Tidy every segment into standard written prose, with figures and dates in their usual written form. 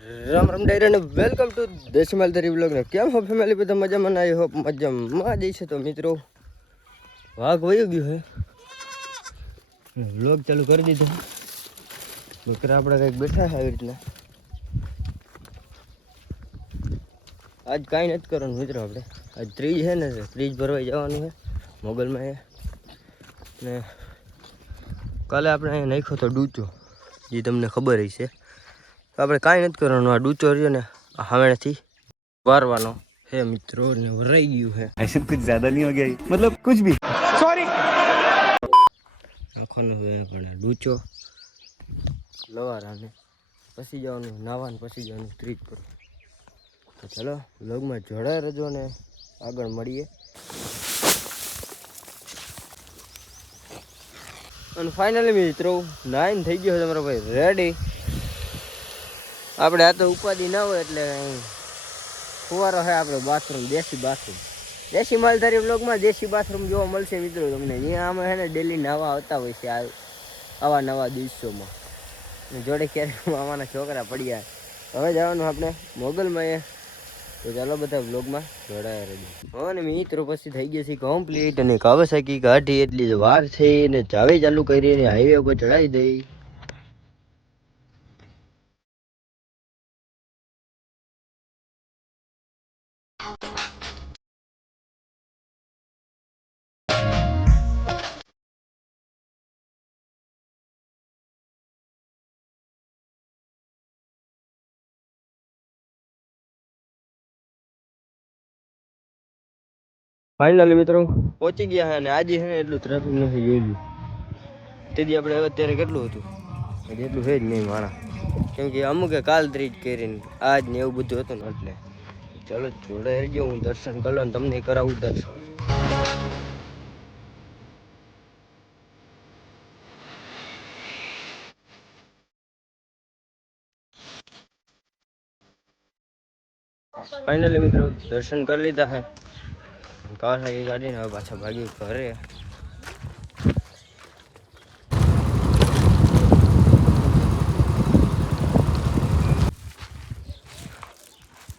રામ રામ ડાયરા અને welcome to દેશીમાલ તરી vlog ને કેમ હો ફેમિલી બધા મજામાં ના? આઈ હોપ મજામાં જ છે. તો મિત્રો વાઘ વયો ગયો હે, વ્લોગ ચાલુ કરી દીધો. બકરા આપણે કંઈક બેઠા છે આવી રીતના. આજ કાંઈ નથી કરવાનું મિત્રો, આપણે આજ ત્રીજ છે ને, ત્રીજ ભરવાઈ જવાનું છે મોગલમાં એ. ને કાલે આપણે અહીંયા નાખ્યો તો ડૂચો, જે તમને ખબર છે. આપણે કાંઈ નથી કરવાનું, આ ડૂચો રહ્યો ને આ હવેથી વારવાનો હે મિત્રો, ને વરાઈ ગયું છે. ऐसे कुछ ज्यादा नहीं हो गया, मतलब कुछ भी सॉरी નાખવાનું છે પણ ડૂચો લવારાને પછી જવાનું નાવાનું, પછી જવાનું ત્રીજ પર. તો ચાલો વ્લોગમાં જોડાઈ રહેજો ને આગળ મળીએ. અને ફાઇનલી મિત્રો નાઈન થઈ ગયો છે તમારો ભાઈ રેડી. આપણે આ તો ઉપાધિ ના હોય એટલે ફુવારો છે આપણે બાથરૂમ, દેશી બાથરૂમ. દેશી માલધારી બ્લોગમાં દેશી બાથરૂમ જોવા મળશે મિત્રો તમને. અહીંયા આમાં છે ને ડેલી નાવા આવતા હોય છે આવા નવા દિવસોમાં. જોડે ક્યારેક મામાના છોકરા પડ્યા. હવે જવાનું આપણે મોગલમાં એ. તો ચાલો બધા બ્લોગમાં જોડાયા રહેજો. અને મિત્રો પછી થઈ ગઈ છે કમ્પ્લીટ, અને કાવાસાકી કાઢી એટલી જ વાર છે ને ચાવી ચાલુ કરીને હાઈવે ઉપર ચડાવી દઈ. ફાઇનલી મિત્રો પહોંચી ગયા છે, અને આજે છે ને એટલું ટ્રાફિક નથી જોયું. તેથી આપણે અત્યારે કેટલું હતું હજી એટલું છે જ નહીં માણા, કેમ કે અમુકે કાલ ત્રીજ કરીને આજ ને એવું બધું હતું ને એટલે. ચાલો જોડે ગયો, હું દર્શન કરી લો ને તમને કરાવું દર્શન. ફાઇનલી મિત્રો દર્શન કરી લીધા હે. કાવાસાકી ગાડીને હવે પાછા ભાગી ઘરે.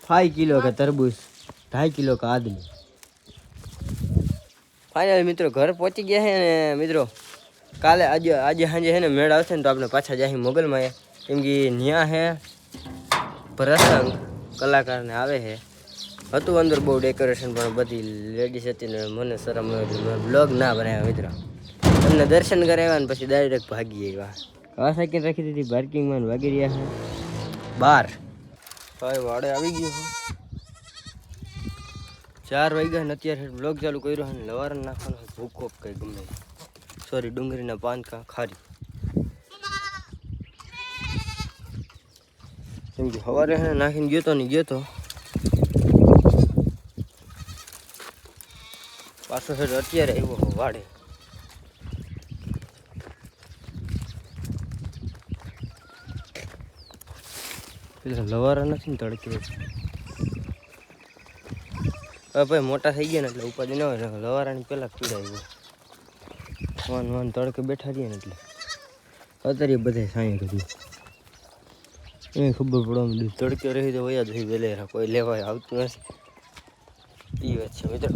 5 किलो का तरबूज, 2.5 किलो का आदमी. ફાઇનલી મિત્રો ઘર પહોંચી ગયા છે ને મિત્રો કાલે આજે સાંજે છે ને મેળ આવશે ને તો આપણે પાછા જાય મોગલમાં, કેમ કે ત્યાં છે પ્રસંગ, કલાકારને આવે છે. હતું અંદર બહુ ડેકોરેશન, પણ બધી લેડીઝ હતી ને મને શરમ બ્લોગ ના બનાવ્યા મિત્રો. તમને દર્શન કરાવ્યા ને પછી ડાયરેક્ટ ભાગી આવ્યા. કાવાસાકી રાખી દીધી પાર્કિંગમાં, ભાગી રહ્યા છે બહાર. હવે વાડે આવી ગયું છે, 4 વાગ્યા ને અત્યારે બ્લોગ ચાલુ કર્યો છે. લવારણ નાખવાનો ભૂકો કંઈ ગમે, સોરી ડુંગળીના પાનકા ખારી. કેમ કે સવારે છે નાખીને ગયો તો નહીં ગયો તો પાછો છે અત્યારે આવ્યો વાડે. લવારા નથી ને તડકે. હવે ભાઈ મોટા થઈ ગયા ને એટલે ઉપાધિ ન હોય. લવારાની પહેલાં પીડાવ્યું વાન તડકે બેઠા રહીએ ને એટલે અત્યારે બધા સાંઈ કર્યું એ ખબર પડવા માંડી. તડકે રહી તો વયા જ વેલેરા, કોઈ લેવાય આવતું નથી. એ વાત છે મિત્રો.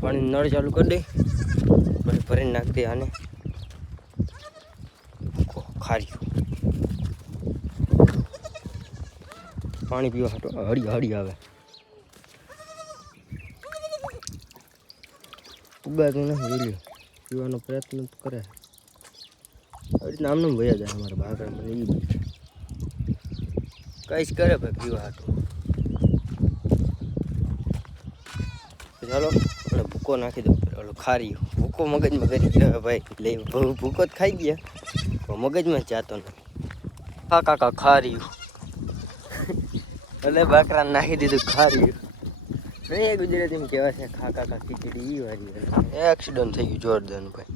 પાણી નળ ચાલુ કરી દે પછી ભરીને નાખી દે આને ખાર્યું. પાણી પીવા હાટો હળી આવે. ઉગાતું નથી વેલ્યું, પીવાનો પ્રયત્ન કરે. આવી રીતના આમનું ભયા જાય અમારા ભાગળ. મને એ કઈ જ કરે ભાઈ પીવા હાટું. ચાલો આપણે ભૂકો નાખી દો. ઓલો ખારી ભૂકો મગજમાં કરી ગયો ભાઈ, એટલે ભૂકો જ ખાઈ ગયા, મગજમાં જ જાતો નથી. હા કાકા ખારી એટલે બાકરાને નાખી દીધું ખારી. એ ગુજરાતીમાં કહેવાય છે ખા કાકા ખીચડી. એ વારી એક્સિડન્ટ થઈ ગયું જોરદાર ભાઈ.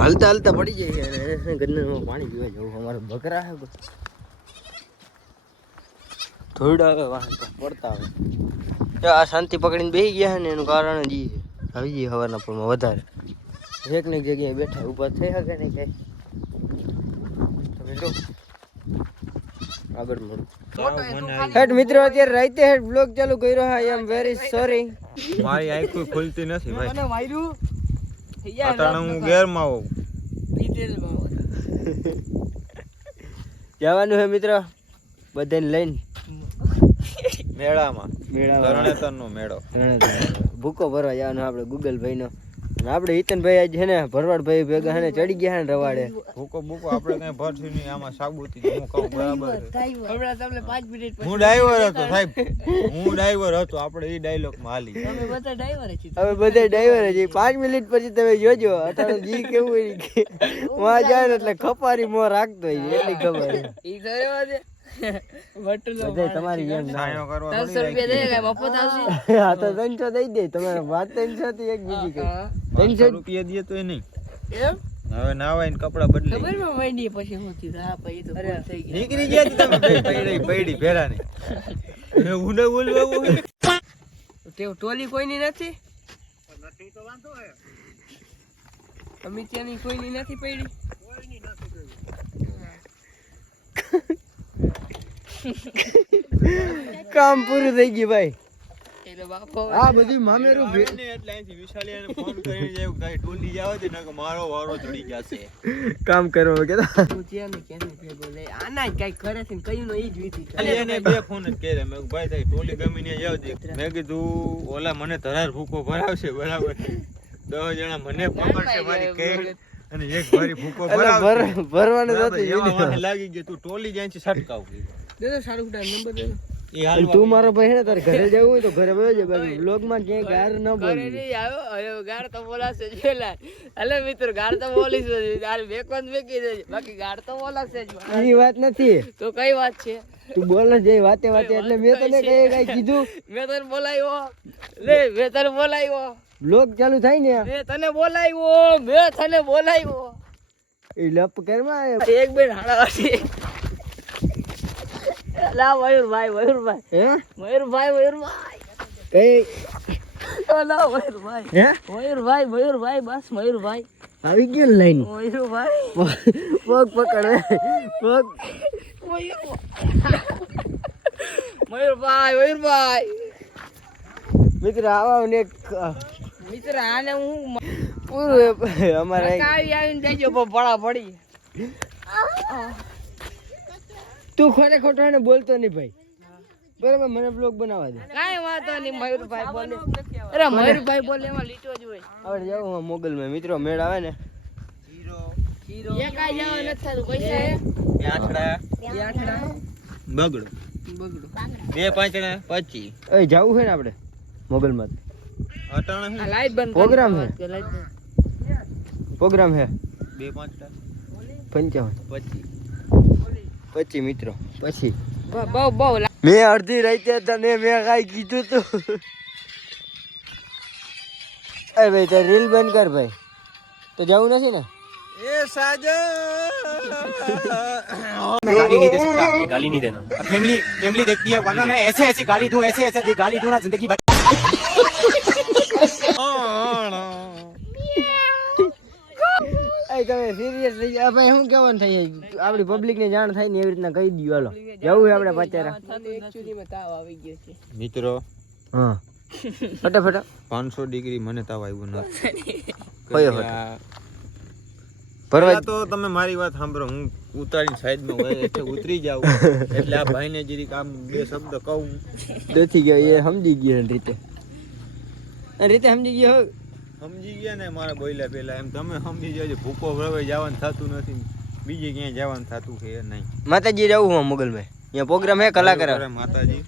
હાલતા હાલતા પડી જાય છે. ગંદરમાં પાણી પીવા જવું. અમારે બકરા છે થોડા આવે વાહન પડતા આવે. આ શાંતિ પકડીને બેસી ગયા છે ને એનું કારણ જ આવી જઈએ સવારના પરમાં વધારે. એક ને એક જગ્યાએ બેઠા ઊભા થઈ શકે નહીં કાંઈ. તો મિત્રો આગળ મળું હેડ મિત્રો અત્યારે રાતે હેડ બ્લોગ ચાલુ કર્યો આઈ એમ વેરી સોરી મારી આંખો ખુલતી નથી ભાઈ મને વાયરું અટાણે હું ગેરમાં આવું જવાનું હે મિત્રો બધાને લઈને મેળામાં તરણેતરનો મેળો ભૂકો ભરવા જવાનો આપણે ગુગલભાઈ નો આપણે હિતનભાઈ આજ છે ને ભરવાડભાઈ ભેગા છે ને ચડી ગયા ને રવાડે ભૂકો આપણે કઈ ભરશું નહીં આમાં સાબુતી હું કહું બરાબર હું ડ્રાઈવર હતો સાહેબ હું ડ્રાઈવર હતો આપણે એ ડાયલોગ માં હાલી હવે બધા ડ્રાઈવર છે 5 મિનિટ પછી તમે જોજો અત્યારે જી કેવું હોય કે વાં જાય ને એટલે ખપારી મોં રાખતો હોય એટલી ખબર ઈ થયો છે બધા તમારી એમ સાયો કરવા 300 રૂપિયા દે કે મફત આવશે હા તો 300 દઈ દે તમારે વાત 300 થી એક બીજી કઈ 300 રૂપિયા દે તો એ નહીં એમ હવે નાવાય ને કપડા બદલી ખબર માં વાંડી પછી હું થી હા પછી તો ભૂલ થઈ ગઈ નીકળી ગયા તમે પૈડી ભેરાની હું ન બોલવા તે ટોલી કોઈની નથી તો વાંધો હે અમિત્યાની કોઈની નથી પડી કોઈની નથી પડી કામ પૂરું થઈ ગયું ભાઈ એટલે બાપો આ બધી મામેરું એટલે અહીંથી વિશાલિયાને ફોન કરીને જાય ગાય ટોલી જાવ છે ને કે મારો વારો ચડી જશે કામ કરવા કેતા હું ત્યાં ને કેને ભેગો લે આના કઈ કરે છે કયું નો ઈ જ વીતી એને બે ફોન જ કર્યા મેં કીધું ભાઈ તારી ટોલી ગમીને જાવ દે મેં કીધું ઓલા મને ધરાર ભૂકો ભરાવશે બરાબર 10 જણા મને પકડશે મારી કઈ અને એક ભારી ભૂકો ભરાવશે ભરવાનું હતું એમાં લાગી ગયું તું ટોલી જાય છટકાવ દેજો સારું કુટા નંબર દેજો તું મારો ભાઈ ને તારે ઘરે જવું હોય તો ઘરે બેહો જે બાકી વ્લોગ માં ક્યાંય ગાર ન બોલ ઘરે નહીં આવ્યો હવે ગાર તો બોલાશે જેલા અલે મિત્ર ગાર તો બોલીશ તારે બેકોન બેકી દેજે બાકી ગાર તો બોલાશે જ એની વાત નથી તો કઈ વાત છે તું બોલ જ વાતે એટલે મેં તને કઈ કીધું મેં તને બોલાવ્યો લે મેં તને બોલાવ્યો વ્લોગ ચાલુ થાય ને મેં તને બોલાવ્યો એ લપ કરમાં એક બે હાડા વાસી લા મયુરભાઈ હે મયુરભાઈ કઈ લા મયુરભાઈ હે મયુરભાઈ બસ મયુરભાઈ આવી ગયો લાઈન મયુરભાઈ પગ પકડે પગ મયુરભાઈ મિત્ર આવા ને મિત્ર આને હું પૂરું અમારે આવીને દેજો પડા પડી તું ખોટે ખોટો ને બોલતો નહીં ભાઈ બરાબર મને બ્લોગ બનાવવા દે કાઈ વાતો નહીં મયુરભાઈ બોલે અરે મયુરભાઈ બોલે એમાં લીટો જ હોય આપણે જાવ મોગલ માં મિત્રો મેળ આવે ને હીરો એ કાઈ જાવ નથી થતું પૈસા હે આઠડા બગડો બે પાંચડા 25 એ જાવું છે ને આપણે મોગલ માં અટાણે આ લાઈટ બંધ પ્રોગ્રામ હે પ્રોગ્રામ હે બે પાંચડા 55 25 મિત્રો પછી બહુ મેં અડધી રાતે તને મેં કાઈ કીધું તું એ ભાઈ તાર રીલ બંધ કર ભાઈ તો જવું નથી ને એ સાજન गाली नहीं दे सकता गाली नहीं देना फैमिली देखती है वरना मैं ऐसे गाली दूं ऐसे गाली दूं ना जिंदगी भर તમે સિરિયસ થઈ ગયા ભાઈ શું કહેવાનું થાય આપણી પબ્લિક ને જાણ થાય ને એવી રીતના કહી દઉં હાલો જવું છે આપણે પાચારા એક્ચ્યુઅલી મે તાવ આવી ગયો છે મિત્રો હા ફટાફટ 500 ડિગ્રી મને તાવ આવ્યો નથી કયો હતો ભરવા તો તમે મારી વાત સાંભળો હું ઉતારીને સાઈડમાં હોય એટલે ઉતરી જાવ એટલે આ ભાઈને જરીક આમ બે શબ્દ કહું દોથી ગયો એ સમજી ગયો રીતે સમજી ગયો સમજી ગયા ને મારા બોલ્યા પેલા એમ તમે સમજી જાવ ભૂકો ભરવા જવાનું થતું નથી બીજે ક્યાંય જવાનું થતું છે નહીં માતાજી જવું હું મોગલભાઈ અહીંયા પ્રોગ્રામ હે કલાકાર માતાજી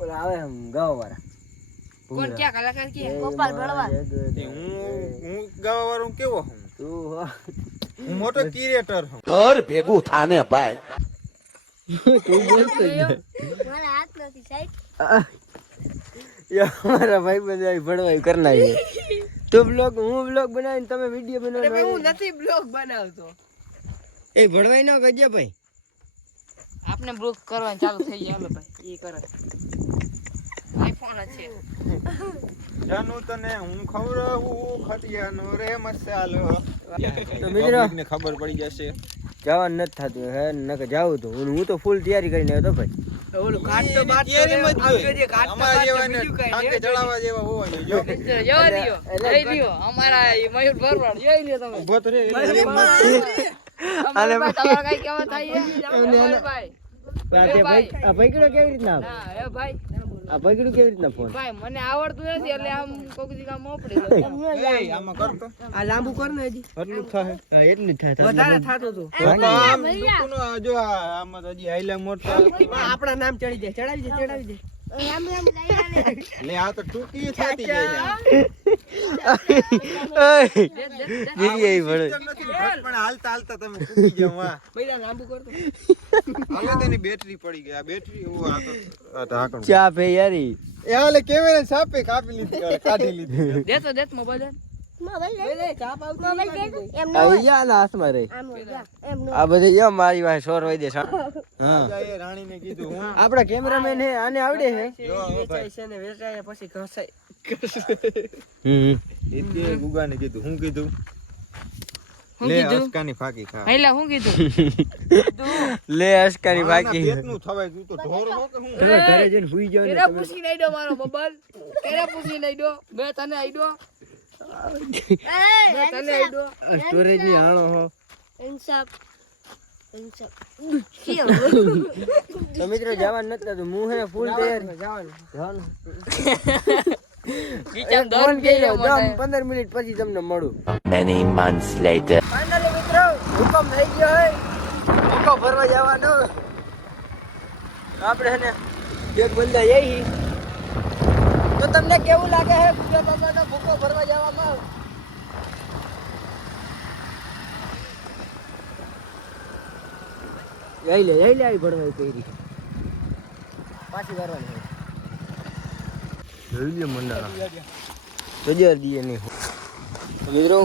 ઓલા આવે આમ ગાવા વાળા કોણ ક્યાં કલાકાર કે ગોપાલ બળવા હું ગાવા વાળો કેવો હું હું મોટો ક્રિએટર હું घर भेगू थाने पाए તું બોલતો મારા હાથ નથી સાઈડ અમારા ભાઈ બધા ભણવાય કરના છે તો બ્લોગ હું બ્લોગ બનાવીને તમે વિડિયો બનાવો હું નથી બ્લોગ બનાવતો એ ભણવાય ન કજે ભાઈ આપને બ્લોગ કરવાનું ચાલુ થઈ જાય હાલો ભાઈ એ કરે આઈફોન છે જાનું તને હું ખવડાવું ખટિયાનો રે મસાલો તો મિત્રો ને ખબર પડી જશે જવાનું નથી થતું હે નકે જાવું તો હું તો ફૂલ તૈયારી કરીને આવ્યો તો ભાઈ. ઓલું ખાટ તો બાટ તો તૈયારીમાં જ આવજો જે ખાટ તો અમારા બાટ તો જેવા ને બીજું કાંઈ ટાંકે નહીં. ચડાવવા જેવા હોવા જોઈએ જો. જવા દ્યો, જઈ દ્યો. અમારા એ મયુર ભરવાડ જોઈ લ્યો તમે. ઊભો તો રે એટલે મયુરભાઈ, તમારે કાંઈ કહેવા થાય છે? મયુરભાઈ. આ પૈકડો કેવી રીતના ના, એ ભાઈ આ પૈકડું કેવી રીતના ફોન ભાઈ મને આવડતું નથી એટલે આમ કોક દી કામ મોપડી દઉં. એય, આમાં કરતો આ લાંબુ કર ને હજી એટલું જ થાય. એટલું જ થાય વધારે થાતું હતું. તો આમ દુખતું ન, જો આમાં તો હજી હાઈલા મોટા આપણા નામ ચડી જાય, ચડાવી દે. લે આ તો ટૂંકી થાતી જાય ગીરી પડે પણ હાલતા હાલતા તમે તૂટી જાવ વાહ. પહેલા લાંબુ કર તો. હાલો તેની બેટરી પડી ગઈ. આ બેટરી હું આ તો ઢાંકણ. ચા પે યારી એ હાલે કેમેરા સાપે કાપી લીધી, કાઢી લીધી. દેતો મોબાઈલ દે. અહીંયા ના હાથમાં રહી આ બધી જો મારી પાસે સોર વઈ દે હા રાજા એ રાણીને કીધું હું આપડા કેમેરામેન હે આને આવડે હે જો હવે ભાઈ વેચાય છે ને વેચાય પછી ઘસાય. ઇતિએ ગુગાને કીધું હું કીધું હું લે કીધું? અસકાની ફાકી ખા. પહેલા હું કીધું? લે અસકાની બાકી પેટનું થવાય તું તો ઢોર હો કે હું? તમે ઘરે જઈને સુઈ જાવ ને તેરે પૂછી નહીં દો મારો મોબાઈલ. તેરે પૂછી નહીં દો. મેં તને આઈ દો. મેં તને આઈ દો. સ્ટોરેજ ની હાણો હો તો મિત્રો જવાનું નથી થતું હું હે ફૂલ તૈયાર જવાનું બીજા દોર ફોન કે કર્યો 10-15 મિનિટ પછી તમને મળું Many months later. ફાઇનલી મિત્રો હુકમ થઈ ગયો હે ભૂકો ભરવા જવાનો આપણે હે ને એક બંદા જઈ તો તમને કેવું લાગે હે પૂજા બાબાનો ભૂકો ભરવા જવામાં જઈ લે આવી ભરવા કરી પાછી કરવાની જોઈ લે મંડાણા સજર દીએ નહીં તો મિત્રો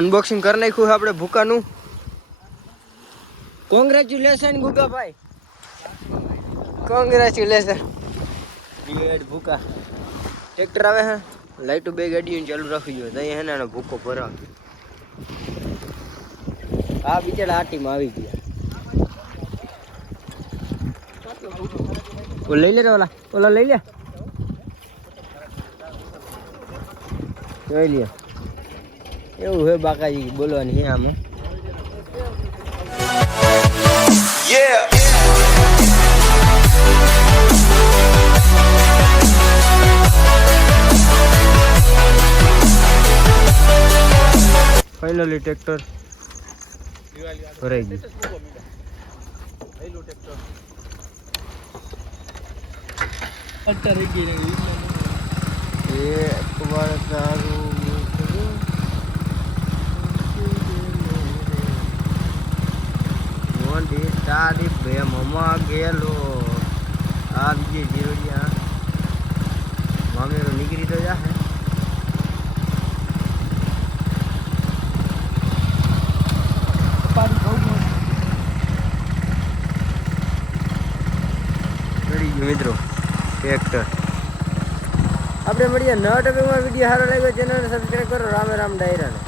અનબોક્સિંગ કરી નાખ્યું છે આપણે ભૂકાનું કોંગ્રેચ્યુલેશન ગુગાભાઈ કોંગ્રેચ્યુલેશન ગ્રેડ ભૂકા ટ્રેક્ટર આવે હે લાઈટો બે ગાડીઓ ચાલુ રાખી જો ત્યાં હે ને આનો ભૂકો ભરાવ આ બિચારા આ ટીમ આવી ગયા ઓ લઈ લે રે ઓલા લઈ લે જોઈ લ્યો એવું હે બાકાજી બોલવાની હે આમાં ફાઇનલી ટ્રેક્ટર ભરાઈ ગયું એક વાર તારું મોંડી તારી પ્રેમમાં ગયેલો આ બીજી જીરોડિયા મામેરો નીકળી તો જા મિત્રો ટ્રેક્ટર આપણે મળીએ નવા ટોપિકમાં વિડીયો સારો લાગ્યો ચેનલને સબસ્ક્રાઈબ કરો રામે રામ ડાયરાને